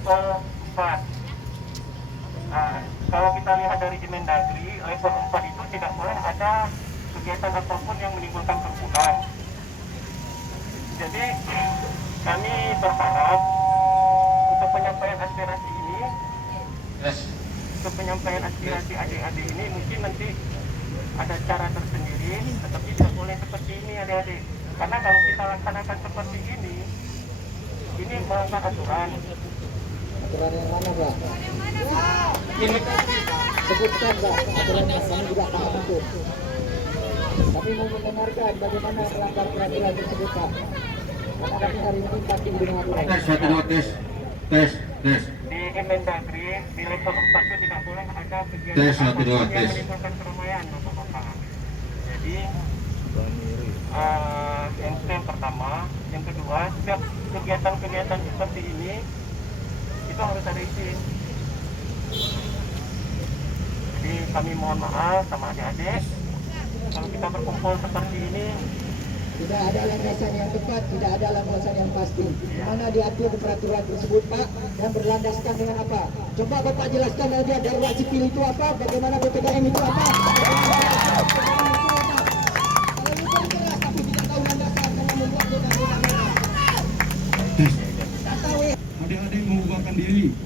level 4. Nah, kalau kita lihat dari Kemendagri, level 4 itu tidak boleh ada kegiatan apapun yang menimbulkan kerumunan. Jadi kami berharap untuk penyampaian aspirasi ini, untuk penyampaian aspirasi adik-adik ini mungkin nanti ada cara tersendiri, tetapi tidak boleh seperti ini adik-adik. Karena kalau kita laksanakan seperti ini melanggar aturan. Aturan yang mana, Pak? Ini Sebutkan, Pak. Aturan yang kami juga paham itu. Kami mau mendengarkan bagaimana melanggar peraturan tersebut, Pak. Karena kami hari ini pasti dengan aturan. Tes. Di Kemendagri, di level 4 itu tidak boleh ada kegiatan apapun yang menimbulkan keramaian, Bapak-bapak. Jadi yang pertama, yang kedua, setiap kegiatan-kegiatan seperti ini itu harus ada izin. Jadi kami mohon maaf sama adik-adik kalau kita berkumpul seperti ini. Tidak ada landasan yang tepat, tidak ada landasan yang pasti. Mana diatur peraturan tersebut, Pak, dan berlandaskan dengan apa? Coba Bapak jelaskan aja darurat sipil itu apa, bagaimana PPKM itu apa? Adik-adik membubarkan diri.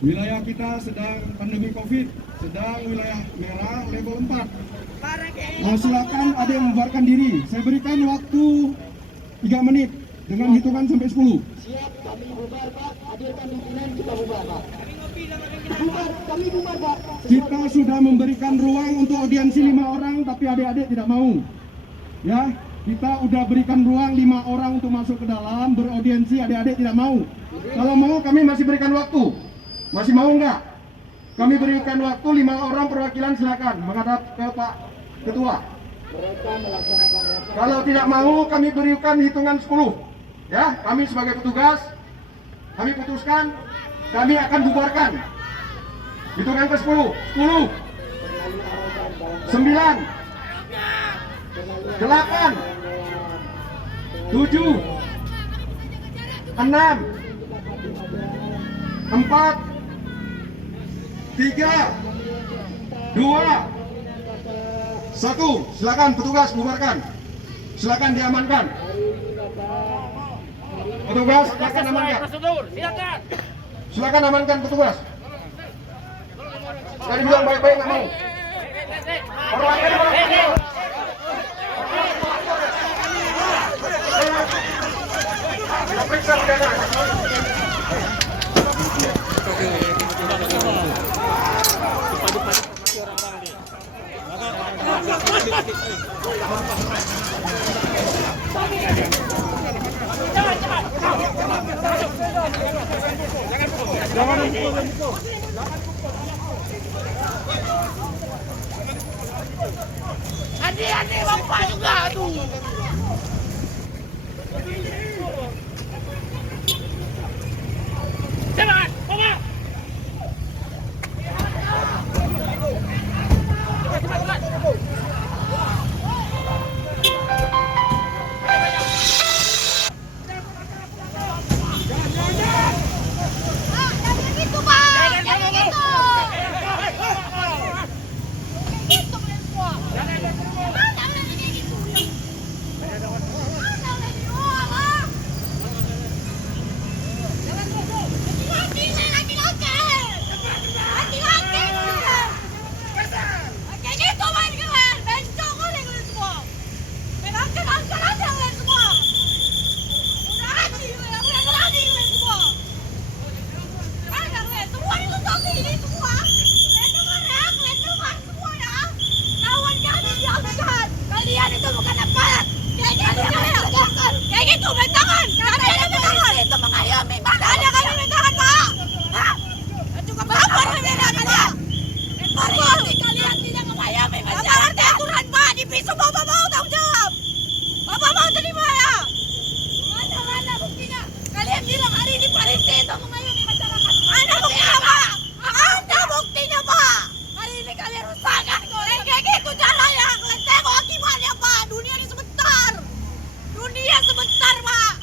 Wilayah kita sedang pandemi COVID, sedang wilayah merah level 4. Silakan ada yang membubarkan diri. Saya berikan waktu 3 menit dengan hitungan sampai 10. Siap, kami bubar, Pak. Hadirkan pimpinan, kita bubar, Pak. Kami bubar, Pak. Kita sudah memberikan ruang untuk audiensi 5 orang, tapi adik-adik tidak mau. Ya, kita udah berikan ruang 5 orang untuk masuk ke dalam beraudiensi, adik-adik tidak mau. Kalau mau, kami masih berikan waktu. Masih mau nggak? Kami berikan waktu 5 orang perwakilan, silakan menghadap ke Pak Ketua. Mereka melaksanakan rapat. Kalau tidak mau, kami berikan hitungan 10. Ya, kami sebagai petugas, kami putuskan, kami akan bubarkan. Hitungan ke 10. 10, 9, 8, 7, 6, 4, 3, 2, 1. Silakan petugas bubarkan. Silakan diamankan. Petugas silakan amankan. Silakan amankan petugas. Tadi bilang baik-baik nggak mau. Kita periksa pidana. Adi, bapak juga tuh.